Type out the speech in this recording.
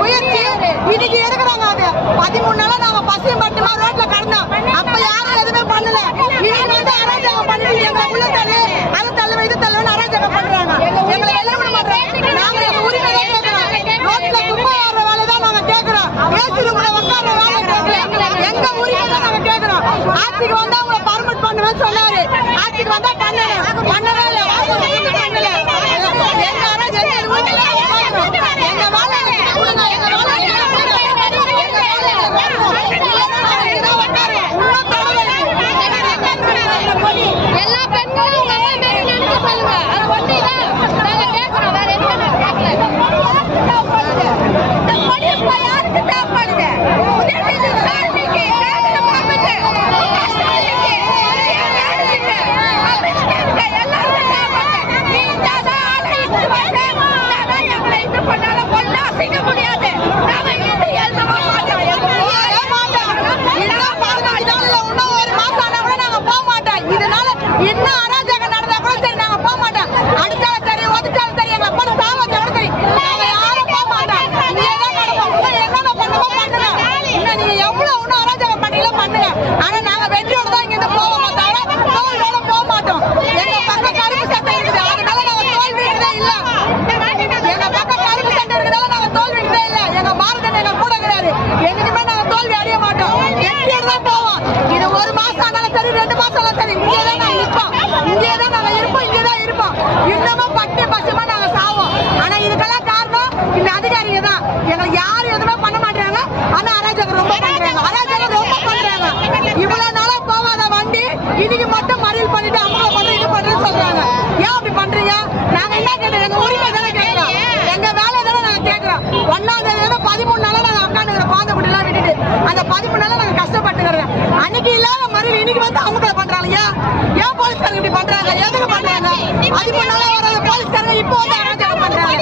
முயற்சி இன்னைக்கு எடுக்கிறாங்க. அது 13 நாளா நாங்க பசியும் மட்டுமா ரோட்ல கடந்தோம். அப்ப யாரும் எதுவுமே பண்ணல. இன்னைக்கு வந்து அராஜகம் பண்ணிட்டு எங்க உள்ள தள்ளு அது தள்ளுவ இது தள்ளுவன்னு அராஜகம் பண்றாங்க. எங்களை எல்லாம் விட மாட்டாங்க. நாங்க எங்க உரிமை தான் கேட்கிறோம். ரோட்ல குப்பை ஏற வேலை தான் நாங்க கேட்கிறோம். ஏசி ரூம்ல உட்கார்ற வேலை கேட்கல. எங்க உரிமை தான் நாங்க கேட்கிறோம். ஆட்சிக்கு வந்தா உங்களை பர்மிட் பண்ணுவேன்னு சொன்னாரு. ஆட்சிக்கு வந்தா பண்ணவே இல்லை. எங்க அராஜகம் எங்க எல்லா பெண்களும் சொல்லுங்க. அதை ஒட்டிதான் நாங்க கேட்கிறோம். வேற எதுவுமே யாருக்கு தேவைப்படுது? முடியாது. இன்னும் அராஜகம் நடந்தா கூட சரி நாங்க போக மாட்டோம். அடிச்சாலும் சரி ஒதுச்சாலும் சரி எங்க அப்பா சாவச்சாலும் சரி நாங்க யாரும் போக மாட்டோம். இங்கேதான் நடக்கும். என்னென்ன பண்ணுமோ பண்ணுங்க. இன்னும் நீங்க எவ்வளவு இன்னும் அராஜகம் பண்ணீங்களோ பண்ணுங்க. ஆனா நாங்க வெற்றியோட தான் இங்க போவோம். தவிர தோல்வியோட போக மாட்டோம். எங்க பக்கம் கருப்பு சட்டை இருக்குது. அதனால நாங்க தோல்விக்கிறதே இல்ல. எங்க பக்கம் கருப்பு சட்டை இருக்கிறதால நாங்க தோல்விக்கிறதே இல்ல. எங்க பாரதன் எங்க கூட கிடையாது. எங்கேயுமே நாங்க தோல்வி அடைய மாட்டோம். வெற்றியோட தான் போவோம். இது 1 மாசம் ஆனாலும் சரி 2 மாசம் ஆனாலும் சரி இங்கேதான் நாங்க இருப்போம். இங்கேதான் நாங்க இருப்போம். இங்கேதான் இருப்போம். இன்னமும் பட்டி பசுமா நாங்க சாவோம். ஆனா இதுக்கெல்லாம் காரணம் இந்த அதிகாரிங்க தான். எங்களுக்கு யாரும் எதுவுமே பண்ண மாட்டாங்க. ஆனா அராஜகம் ரொம்ப பண்றாங்க. அராஜகம் ரொம்ப பண்றாங்க. இவ்வளவு நாளா போகாத வண்டி இன்னைக்கு மட்டும் மறியல் பண்ணிட்டு அவங்க பண்ற இது பண்றேன்னு சொல்றாங்க. ஏன் அப்படி பண்றீங்க? நாங்க என்ன கேட்டோம்? எங்க உரிமை தானே கேட்கிறோம். எங்க வேலை தானே நாங்க கேட்கிறோம். 1ஆம் தேதி 13 நாளா நாங்க உட்காந்துக்கிறோம். குழந்தை குட்டி எல்லாம் விட்டுட்டு அந்த 13 நாளா நாங்க கஷ்டப்பட்டுக்கிறோம். அன்னைக்கு இல்லாத மறியல் இன்னைக்கு வந்து அவங்க பண்றாங்க. ஏன் போலீஸ்காரங்க இப்படி பண்றாங்க? எதுக்கு பண்றாங்க? 13 நாளா வராத போலீஸ்காரங்க இப்போ வந்து அராஜகம் பண்றாங்க.